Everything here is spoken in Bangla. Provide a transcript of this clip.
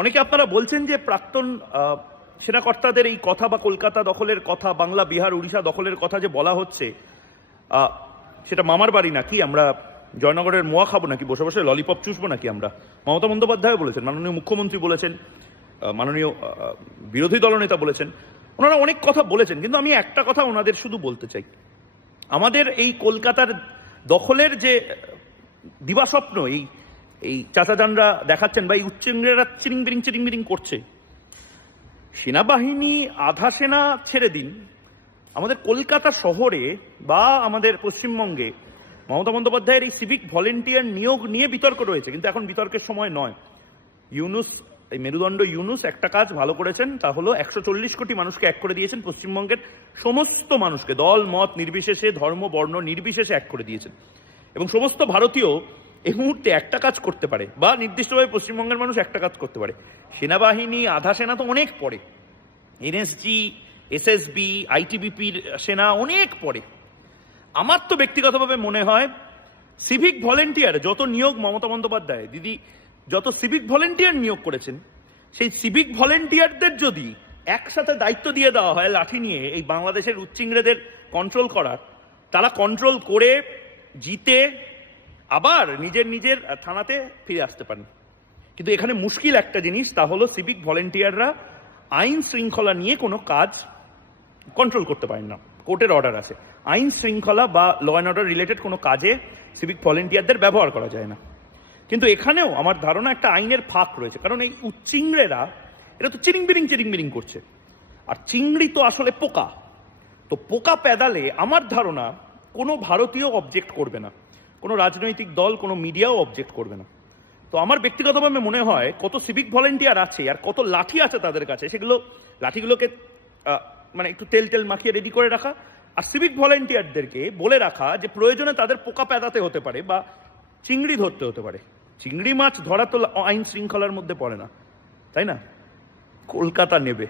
অনেকে আপনারা বলছেন যে প্রাক্তন সেনাকর্তাদের এই কথা বা কলকাতা দখলের কথা, বাংলা, বিহার, উড়িষ্যা দখলের কথা যে বলা হচ্ছে সেটা মামার বাড়ি নাকি? আমরা জয়নগরের মোয়া খাব নাকি? বসে বসে ললিপপ চুষবো নাকি আমরা? মমতা বন্দ্যোপাধ্যায় বলেছেন, মাননীয় মুখ্যমন্ত্রী বলেছেন মাননীয় বিরোধী দলনেতা বলেছেন। ওনারা অনেক কথা বলেছেন, কিন্তু আমি একটা কথা ওনাদের শুধু বলতে চাই। আমাদের এই কলকাতার দখলের যে দিবাস্বপ্ন, এই এই চাচাজানরা দেখাচ্ছেন বা এই উচ্চেংরেরা চিরিং বিরিং চিরিং বিরিং করছে। সেনাবাহিনী আধা সেনা ছেড়ে দিন। আমাদের কলকাতা শহরে বা আমাদের পশ্চিমবঙ্গে মমতা বন্দ্যোপাধ্যায়ের এই সিভিক ভলেন্টিয়ার নিয়োগ নিয়ে বিতর্ক রয়েছে, কিন্তু এখন বিতর্কের সময় নয়। ইউনুস, এই মেরুদণ্ড ইউনুস একটা কাজ ভালো করেছেন, তা হলো একশো চল্লিশ কোটি মানুষকে এক করে দিয়েছেন, পশ্চিমবঙ্গের সমস্ত মানুষকে, দল, মত নির্বিশেষে, ধর্ম, বর্ণ নির্বিশেষে এক করে দিয়েছেন। এবং সমস্ত ভারতীয় এই মুহূর্তে একটা কাজ করতে পারে বা নির্দিষ্টভাবে পশ্চিমবঙ্গের মানুষ একটা কাজ করতে পারে। সেনাবাহিনী, আধা সেনা তো অনেক পরে এনএসজি, এসএসবি, আইটিবিপির সেনা অনেক পরে আমার তো ব্যক্তিগতভাবে মনে হয় সিভিক ভলেন্টিয়ার যত নিয়োগ মমতা বন্দ্যোপাধ্যায়, দিদি, যত সিভিক ভলেন্টিয়ার নিয়োগ করেছেন, সেই সিভিক ভলেন্টিয়ারদের যদি একসাথে দায়িত্ব দিয়ে দেওয়া হয়, লাঠি নিয়ে এই বাংলাদেশের উচ্চিংড়েদের কন্ট্রোল করার, তারা কন্ট্রোল করে, জিতে আবার নিজের নিজের থানাতে ফিরে আসতে পারেন। কিন্তু এখানে মুশকিল একটা জিনিস, তা হলো সিভিক ভলেন্টিয়াররা আইন শৃঙ্খলা নিয়ে কোনো কাজ কন্ট্রোল করতে পারেন না। কোর্টের অর্ডার আছে। আইন শৃঙ্খলা বা ল অ্যান্ড অর্ডার রিলেটেড কোনো কাজে সিভিক ভলেন্টিয়ারদের ব্যবহার করা যায় না। কিন্তু এখানেও আমার ধারণা একটা আইনের ফাঁক রয়েছে। কারণ এই উচ্চিংড়েরা এটা তো চিরিং বিরিং চিরিং বিরিং করছে। আর চিংড়ি তো আসলে পোকা। তো পোকা পেদালে আমার ধারণা কোনো ভারতীয় অবজেক্ট করবে না। কোনো রাজনৈতিক দল, কোনো মিডিয়াও অবজেক্ট করবে না। তো আমার ব্যক্তিগতভাবে মনে হয়, কত সিভিক ভলেন্টিয়ার আছে আর কত লাঠি আছে তাদের কাছে, সেগুলো, লাঠিগুলোকে মানে একটু তেল তেল মাখিয়ে রেডি করে রাখা আর সিভিক ভলেন্টিয়ারদেরকে বলে রাখা যে প্রয়োজনে তাদের পোকা পেদাতে হতে পারে বা চিংড়ি ধরতে হতে পারে। চিংড়ি মাছ ধরা তো আইন শৃঙ্খলার মধ্যে পড়ে না, তাই না? কলকাতা নেবে।